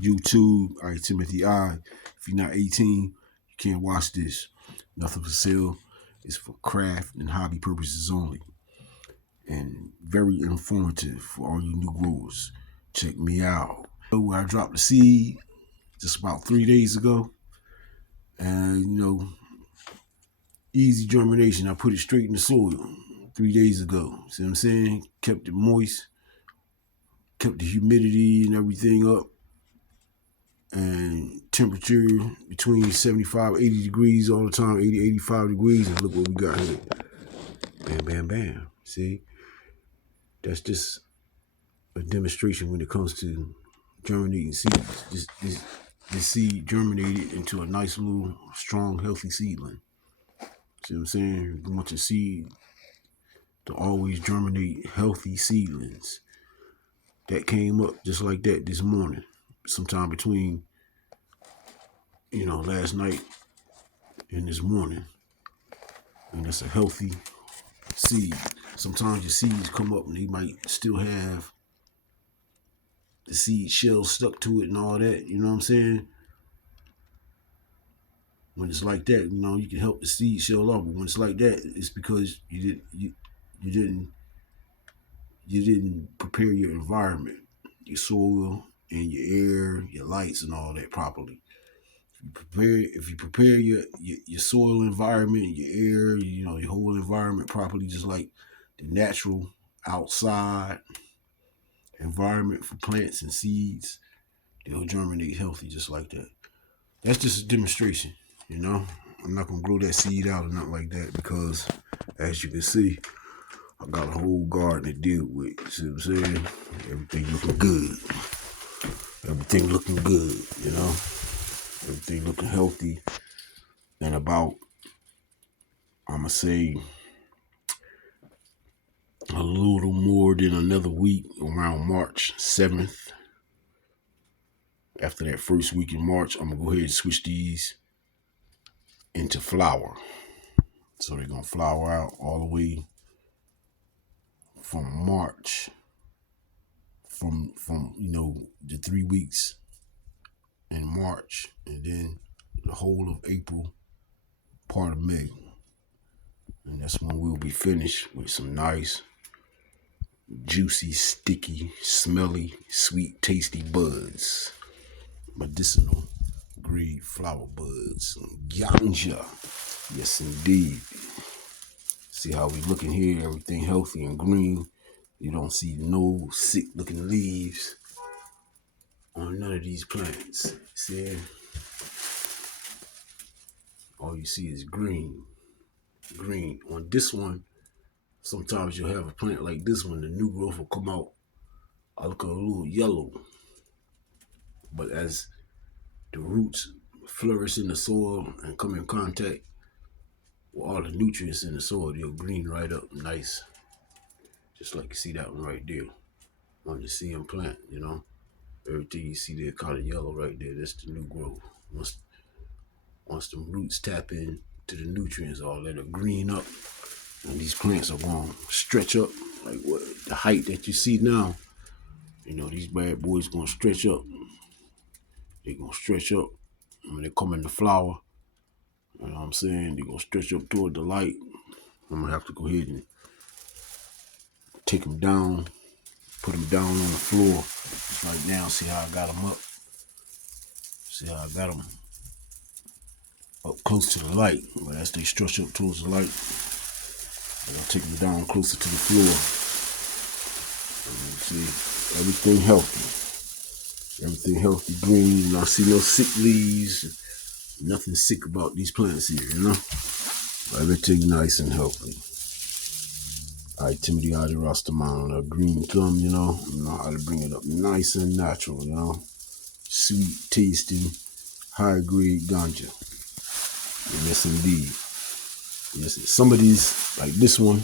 YouTube. All right, Timothy I. If you're not 18, you can't watch this. Nothing for sale. It's for craft and hobby purposes only. And very informative for all you new growers. Check me out. Where I dropped the seed just about 3 days ago. And, easy germination. I put it straight in the soil 3 days ago. See what I'm saying? Kept it moist, kept the humidity and everything up, and temperature between 75, 80 degrees all the time, 80, 85 degrees. And look what we got here. Bam, bam, bam. See? That's just a demonstration when it comes to germinating seeds. This seed germinated into a nice little, strong, healthy seedling. See what I'm saying? You want your seed to always germinate healthy seedlings. That came up just like that this morning, sometime between, last night and this morning. And it's a healthy seed. Sometimes your seeds come up and they might still have the seed shell stuck to it and all that. You know what I'm saying? When it's like that, you can help the seed shell off. But when it's like that, it's because you didn't prepare your environment, your soil and your air, your lights and all that properly. If you prepare your soil environment, your air, your whole environment properly, just like the natural outside environment for plants and seeds, they'll germinate healthy just like that. That's just a demonstration, I'm not gonna grow that seed out or nothing like that because, as you can see, I got a whole garden to deal with. See what I'm saying? Everything looking good. Everything looking good, Everything looking healthy. And about, I'ma say, a little more than another week, around March 7th. After that first week in March, I'm gonna go ahead and switch these into flower. So they're gonna flower out all the way from March, from the 3 weeks in March, and then the whole of April, part of May. And that's when we'll be finished with some nice, juicy, sticky, smelly, sweet, tasty buds. Medicinal grade flower buds. Ganja. Yes, indeed. See how we looking here? Everything healthy and green. You don't see no sick looking leaves on none of these plants. See? All you see is green. Green. On this one, sometimes you'll have a plant like this one, the new growth will come out. I look a little yellow. But as the roots flourish in the soil and come in contact with all the nutrients in the soil, they'll green right up nice. Just like you see that one right there on the CM plant, Everything you see there kind of yellow right there, that's the new growth. Once the roots tap in to the nutrients, all that will green up. And these plants are going to stretch up like what the height that you see now. These bad boys going to stretch up. They're going to stretch up when they come in the flower. You know what I'm saying? They're going to stretch up toward the light. I'm going to have to go ahead and take them down, put them down on the floor. Right now, see how I got them up? See how I got them up close to the light. But as they stretch up towards the light, I'll take them down closer to the floor. And see, everything healthy. Everything healthy, green. I see no sick leaves. Nothing sick about these plants here, Everything nice and healthy. All right, Timothy Adi Rastaman on a green thumb, know how to bring it up nice and natural, Sweet tasting, high grade ganja. And yes, indeed. Yes, some of these, like this one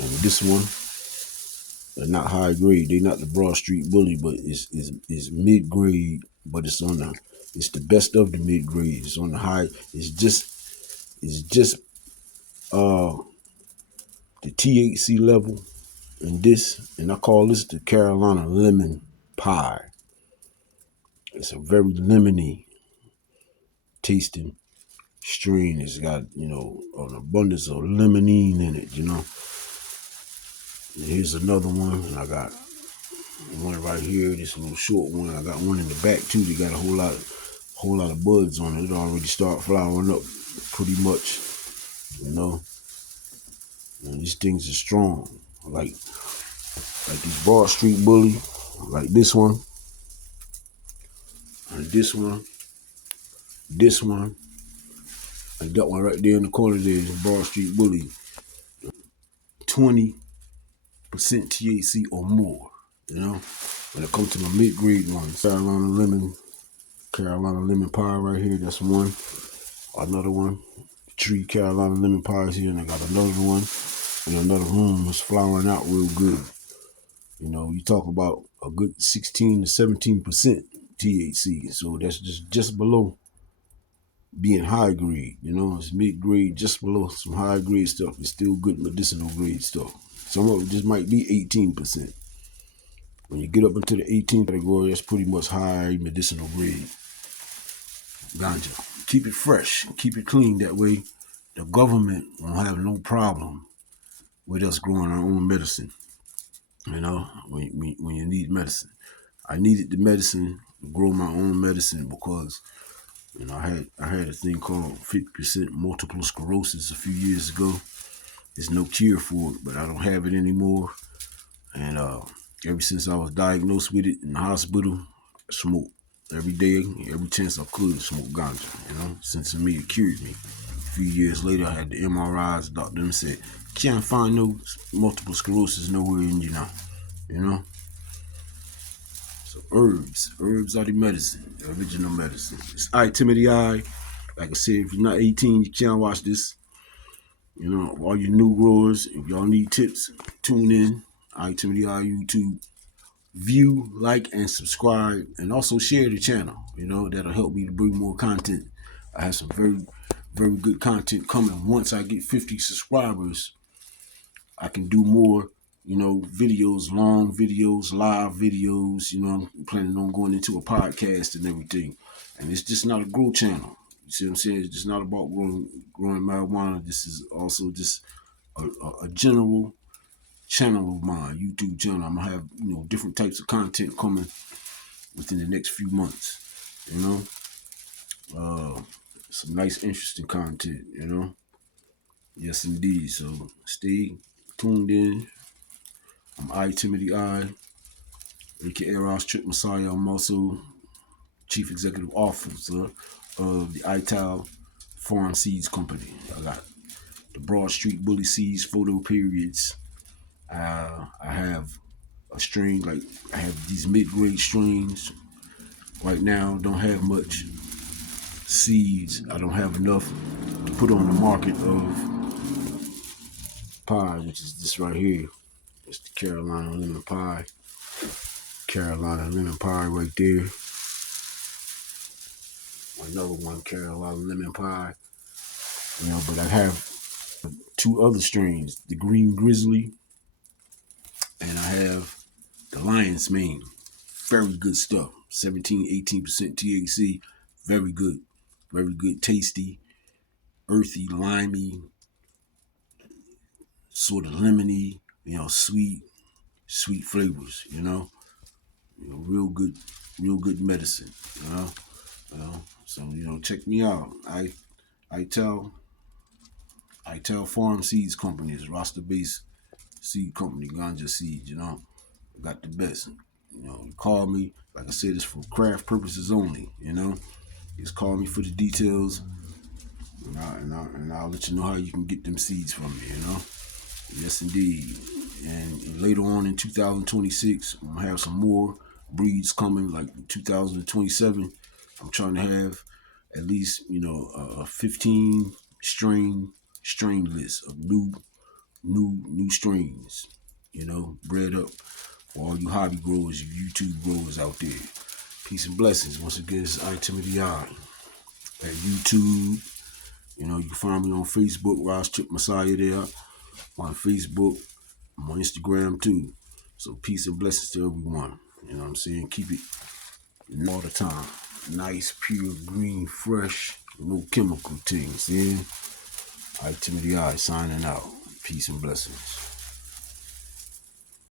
and this one, they're not high grade. They're not the Broad Street Bully, but it's mid grade. But it's the best of the mid grade. It's on the high. It's just the THC level in this, and I call this the Carolina lemon pie. It's a very lemony tasting strain. It's got, an abundance of limonene in it, And here's another one, and I got one right here, this little short one. I got one in the back too. They got a whole lot of buds on it. It already start flowering up pretty much, And these things are strong. Like these Broad Street Bully, like this one, and this one, and that one right there in the corner there is Broad Street Bully. 20% THC or more, When it comes to my mid-grade ones, Carolina Lemon Pie right here, that's one. Another one, Tree Carolina Lemon Pie is here, and I got another one in another room that's flowering out real good. You talk about a good 16 to 17% THC, so that's just below being high grade. It's mid grade, just below some high grade stuff. It's still good medicinal grade stuff. Some of it just might be 18%. When you get up into the 18 category, that's pretty much high medicinal grade ganja. Keep it fresh, keep it clean. That way, the government won't have no problem with us growing our own medicine. When you need medicine. I needed the medicine to grow my own medicine because, I had a thing called 50% multiple sclerosis a few years ago. There's no cure for it, but I don't have it anymore. And ever since I was diagnosed with it in the hospital, I smoked every day, every chance I could smoke ganja, Since to me, it cured me. A few years later, I had the MRIs. The doctor said, can't find no multiple sclerosis nowhere in you now, So herbs are the medicine, the original medicine. It's Timothy I. Like I said, if you're not 18, you can't watch this. All you new growers, if y'all need tips, tune in. Timothy I YouTube. View, like, and subscribe, and also share the channel. That'll help me to bring more content. I have some very, very good content coming. Once I get 50 subscribers, I can do more, videos, long videos, live videos. I'm planning on going into a podcast and everything. And it's just not a grow channel. You see what I'm saying? It's just not about growing marijuana. This is also just a general channel of mine, YouTube channel. I'm gonna have different types of content coming within the next few months. Some nice, interesting content. Yes, indeed. So stay tuned in. I'm Timothy I, aka Ross Trick Messiah. I'm also Chief Executive Officer of the ITAL Farm Seeds Company. I got the Broad Street Bully Seeds photo periods. I have a strain, like I have these mid-grade strains. Right now, don't have much seeds. I don't have enough to put on the market of pie, which is this right here. It's the Carolina Lemon Pie. Carolina Lemon Pie right there. Another one, Carolina Lemon Pie. But I have two other strains, the Green Grizzly, and I have the Lion's Mane. Very good stuff. 17, 18% THC. Very good. Very good, tasty, earthy, limey, sort of lemony, sweet flavors, real good medicine, So, check me out. I tell Farm Seeds Company, it's roster based seed company, ganja seeds, got the best. Call me. Like I said, it's for craft purposes only, Just call me for the details, and I'll let you know how you can get them seeds from me, Yes, indeed. And later on in 2026, I'm gonna have some more breeds coming, like 2027. I'm trying to have at least, a 15 strain list of new strains, bred up for all you hobby growers, you YouTube growers out there. Peace and blessings. Once again, it's Timothy I at YouTube. You can find me on Facebook, Ross Trick Messiah there. On Facebook, I'm on Instagram too. So peace and blessings to everyone. You know what I'm saying? Keep it all the time. Nice, pure, green, fresh, no chemical things. Yeah. All right, Timothy I signing out. Peace and blessings.